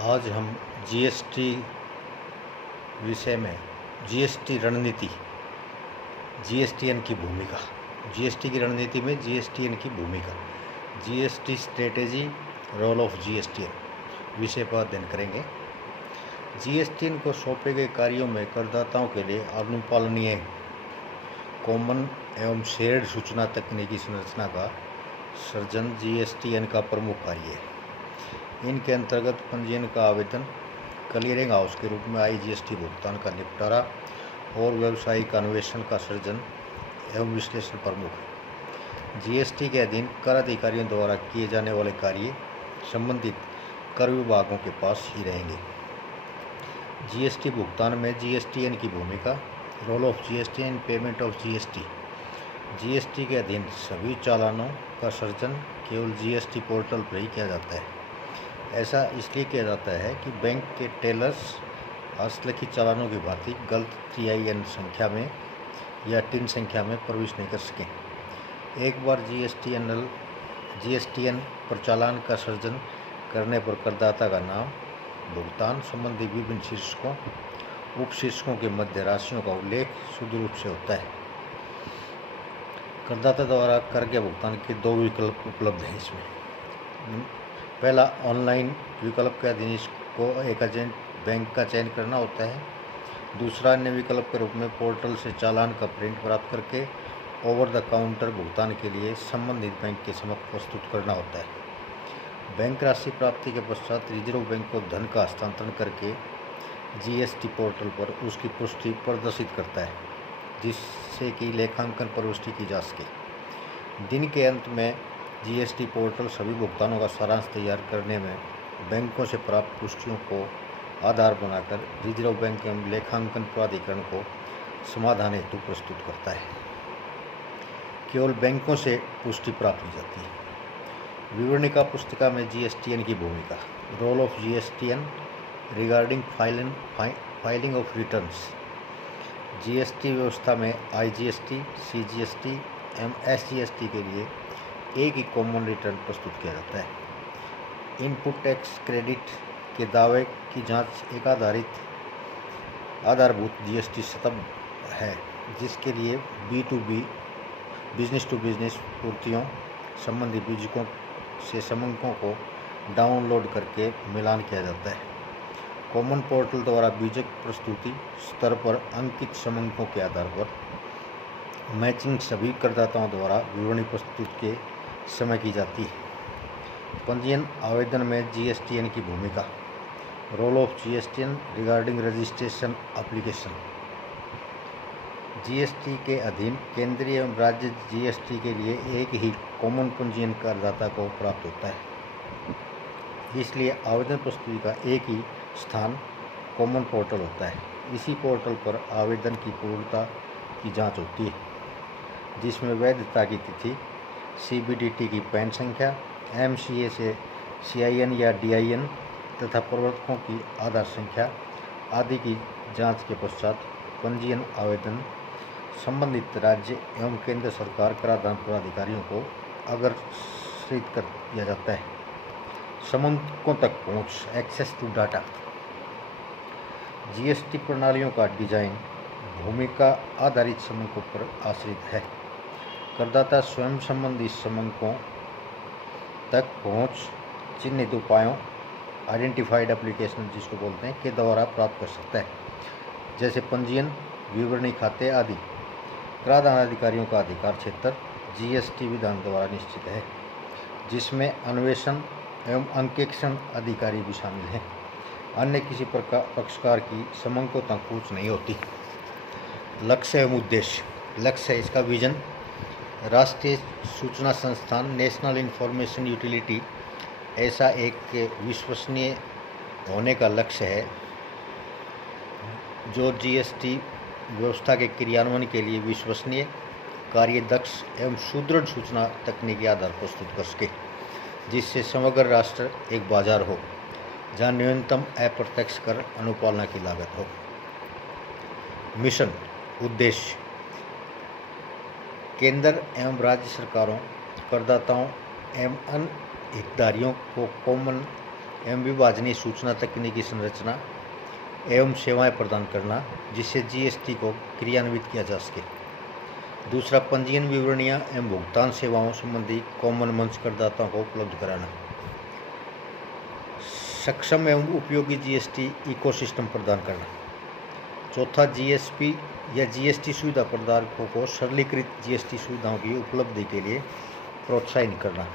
आज हम जीएसटी विषय में जीएसटी रणनीति, जीएसटीएन की भूमिका, जीएसटी की रणनीति में जीएसटीएन की भूमिका, GST strategy, role of GSTN विषय पर अध्ययन करेंगे। जीएसटीएन को सौंपे गए कार्यों में करदाताओं के लिए अनुपालनीय, कॉमन एवं शेयर्ड सूचना तकनीकी संरचना का सृजन जीएसटीएन का प्रमुख कार्य है। इनके अंतर्गत पंजीयन का आवेदन, क्लियरिंग हाउस के रूप में आईजीएसटी भुगतान का निपटारा और व्यावसायिक अन्वेषण का सृजन एवं विश्लेषण प्रमुख है। जीएसटी के अधीन कर अधिकारियों द्वारा किए जाने वाले कार्य संबंधित कर विभागों के पास ही रहेंगे। जीएसटी भुगतान में जीएसटीएन की भूमिका, role of GSTN, payment of GST. GST के अधीन सभी चालानों का सृजन केवल जीएसटी पोर्टल पर ही किया जाता है। ऐसा इसलिए किया जाता है कि बैंक के टेलर्स हस्तलिखित चालानों की भांति गलत TIN संख्या में या टिन संख्या में प्रवेश नहीं कर सकें। एक बार जीएसटीएन पर चालान का सृजन करने पर करदाता का नाम, भुगतान संबंधी विभिन्न शीर्षकों, उपशीर्षकों के मध्य राशियों का उल्लेख शुद्ध रूप से होता है। करदाता द्वारा कर के भुगतान के दो विकल्प उपलब्ध हैं इसमें। पहला, ऑनलाइन विकल्प के अधीन इसको एक एजेंट बैंक का चयन करना होता है। दूसरा, अन्य विकल्प के रूप में पोर्टल से चालान का प्रिंट प्राप्त करके ओवर द काउंटर भुगतान के लिए संबंधित बैंक के समक्ष प्रस्तुत करना होता है। बैंक राशि प्राप्ति के पश्चात रिजर्व बैंक को धन का हस्तांतरण करके जीएसटी पोर्टल पर उसकी पुष्टि प्रदर्शित करता है, जिससे कि लेखांकन प्रविष्टि की जा सके। दिन के अंत में जीएसटी पोर्टल सभी भुगतानों का सारांश तैयार करने में बैंकों से प्राप्त पुष्टियों को आधार बनाकर रिजर्व बैंक एवं लेखांकन प्राधिकरण को समाधान हेतु प्रस्तुत करता है। केवल बैंकों से पुष्टि प्राप्त की जाती है। विवरणिका पुस्तिका में जीएसटीएन की भूमिका, role of GSTN regarding filing of returns. GST व्यवस्था में आईजीएसटी, सीजीएसटी एवं एसजीएसटी के लिए एक ही कॉमन रिटर्न प्रस्तुत किया जाता है। इनपुट टैक्स क्रेडिट के दावे की जांच एक आधारभूत जीएसटी स्तंभ है, जिसके लिए B2B, बिजनेस टू बिजनेस पूर्तियों संबंधी बीजकों से समंकों को डाउनलोड करके मिलान किया जाता है। कॉमन पोर्टल द्वारा बीजक प्रस्तुति स्तर पर अंकित समंकों के आधार पर मैचिंग सभी करदाताओं द्वारा विवरणी प्रस्तुत के समय की जाती है। पंजीयन आवेदन में जीएसटीएन की भूमिका, role of GSTN regarding registration application. GST के अधीन केंद्रीय एवं राज्य जीएसटी के लिए एक ही कॉमन पंजीयन करदाता को प्राप्त होता है। इसलिए आवेदन प्रस्तुति का एक ही स्थान कॉमन पोर्टल होता है। इसी पोर्टल पर आवेदन की पूर्णता की जांच होती है, जिसमें वैधता की तिथि, CBDT की पैन संख्या, MCA से CIN या DIN तथा प्रवर्तकों की आधार संख्या आदि की जांच के पश्चात पंजीयन आवेदन संबंधित राज्य एवं केंद्र सरकार कराधान प्राधिकारियों को अग्रेसित कर दिया जाता है। समंकों तक पहुँच, एक्सेस टू डाटा। जीएसटी प्रणालियों का डिजाइन भूमिका आधारित समंकों पर आश्रित है। करदाता स्वयं संबंधित समंकों तक पहुंच चिन्हित उपायों, आइडेंटिफाइड एप्लीकेशन जिसको बोलते हैं, के द्वारा प्राप्त कर सकता है, जैसे पंजीयन, विवरणी खाते आदि। कराधान अधिकारियों का अधिकार क्षेत्र जीएसटी विधान द्वारा निश्चित है, जिसमें अन्वेषण एवं अंकेक्षण अधिकारी भी शामिल हैं। अन्य किसी पक्षकार की समंकों तक पहुँच नहीं होती। लक्ष्य एवं उद्देश्य। लक्ष्य है इसका विजन, राष्ट्रीय सूचना संस्थान, नेशनल इंफॉर्मेशन यूटिलिटी ऐसा एक विश्वसनीय होने का लक्ष्य है, जो जीएसटी व्यवस्था के क्रियान्वयन के लिए विश्वसनीय, कार्यदक्ष एवं सुदृढ़ सूचना तकनीकी आधार प्रस्तुत कर सके, जिससे समग्र राष्ट्र एक बाजार हो जहां न्यूनतम अप्रत्यक्ष कर अनुपालना की लागत हो। मिशन उद्देश्य, केंद्र एवं राज्य सरकारों, करदाताओं एवं अन्य हितधारियों को कॉमन एवं विभाजनीय सूचना तकनीकी संरचना एवं सेवाएं प्रदान करना जिससे जीएसटी को क्रियान्वित किया जा सके। दूसरा, पंजीयन विवरणियां एवं भुगतान सेवाओं संबंधी कॉमन मंच करदाताओं को उपलब्ध कराना। सक्षम एवं उपयोगी जीएसटी इकोसिस्टम प्रदान करना। चौथा, जीएसपी या जीएसटी सुविधा प्रदाताओं को सरलीकृत जीएसटी सुविधाओं की उपलब्धि के लिए प्रोत्साहित करना।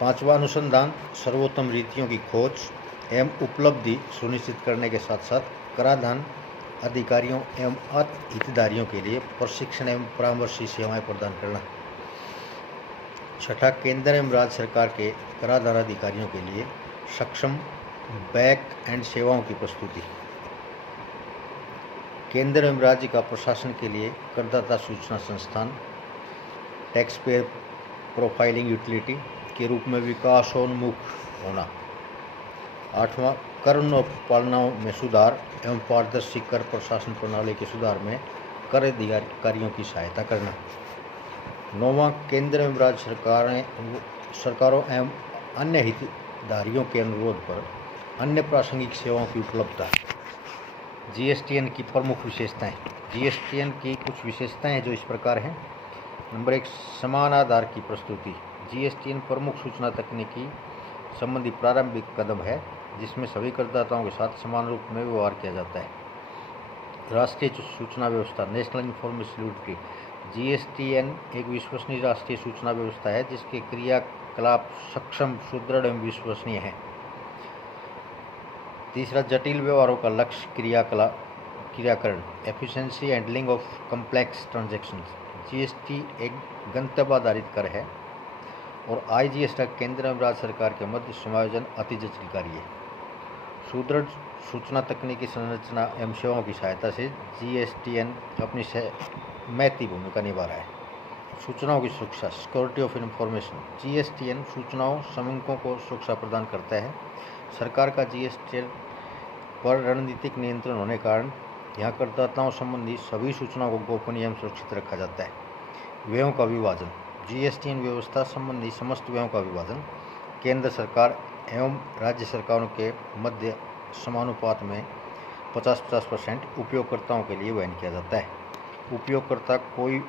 पांचवा, अनुसंधान, सर्वोत्तम रीतियों की खोज एवं उपलब्धि सुनिश्चित करने के साथ साथ कराधान अधिकारियों एवं हितधारियों के लिए प्रशिक्षण एवं परामर्शी सेवाएं प्रदान करना। छठा, केंद्र एवं राज्य सरकार के कराधान अधिकारियों के लिए सक्षम बैक एंड सेवाओं की प्रस्तुति। केंद्र एवं राज्य का प्रशासन के लिए करदाता सूचना संस्थान टैक्स पेयर प्रोफाइलिंग यूटिलिटी के रूप में विकासोन्मुख होना। आठवां, कर पालना में सुधार एवं पारदर्शी कर प्रशासन प्रणाली के सुधार में कर अधिकारियों की सहायता करना। नौवां, केंद्र एवं राज्य सरकारों एवं अन्य हितधारियों के अनुरोध पर अन्य प्रासंगिक सेवाओं की उपलब्धता। जीएसटीएन की प्रमुख विशेषताएं। जीएसटीएन की कुछ विशेषताएं हैं जो इस प्रकार हैं। नंबर 1, समान आधार की प्रस्तुति। जीएसटीएन प्रमुख सूचना तकनीकी संबंधी प्रारंभिक कदम है जिसमें सभी करदाताओं के साथ समान रूप में व्यवहार किया जाता है। राष्ट्रीय सूचना व्यवस्था, नेशनल इंफॉर्मेशन यूटिलिटी। जीएसटीएन एक विश्वसनीय राष्ट्रीय सूचना व्यवस्था है जिसके क्रियाकलाप सक्षम, सुदृढ़ एवं विश्वसनीय है। तीसरा, जटिल व्यवहारों का लक्ष्य क्रियाकरण, efficiency handling of complex transactions. GST एक गंतव्य आधारित कर है और आईजीएसटी केंद्र एवं राज्य सरकार के मध्य समायोजन अति जटिल कार्य है। सुदृढ़ सूचना तकनीकी संरचना एवं सेवाओं की सहायता से जीएसटीएन अपनी महती भूमिका निभा रहा है। सूचनाओं की सुरक्षा, सिक्योरिटी ऑफ इंफॉर्मेशन। जीएसटीएन सूचनाओं समूहों को सुरक्षा प्रदान करता है। सरकार का जीएसटीएन पर रणनीतिक नियंत्रण होने के कारण यहाँ करदाताओं संबंधी सभी सूचनाओं को गोपनीय एवं सुरक्षित रखा जाता है। व्ययों का विभाजन। जीएसटीएन व्यवस्था संबंधी समस्त व्ययों का विभाजन केंद्र सरकार एवं राज्य सरकारों के मध्य समानुपात में 50-50% उपयोगकर्ताओं के लिए वहन किया जाता है। उपयोगकर्ता कोई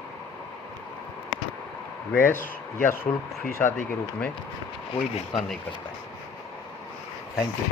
व्यय या शुल्क फीस आदि के रूप में कोई भुगतान नहीं करता है। Thank you.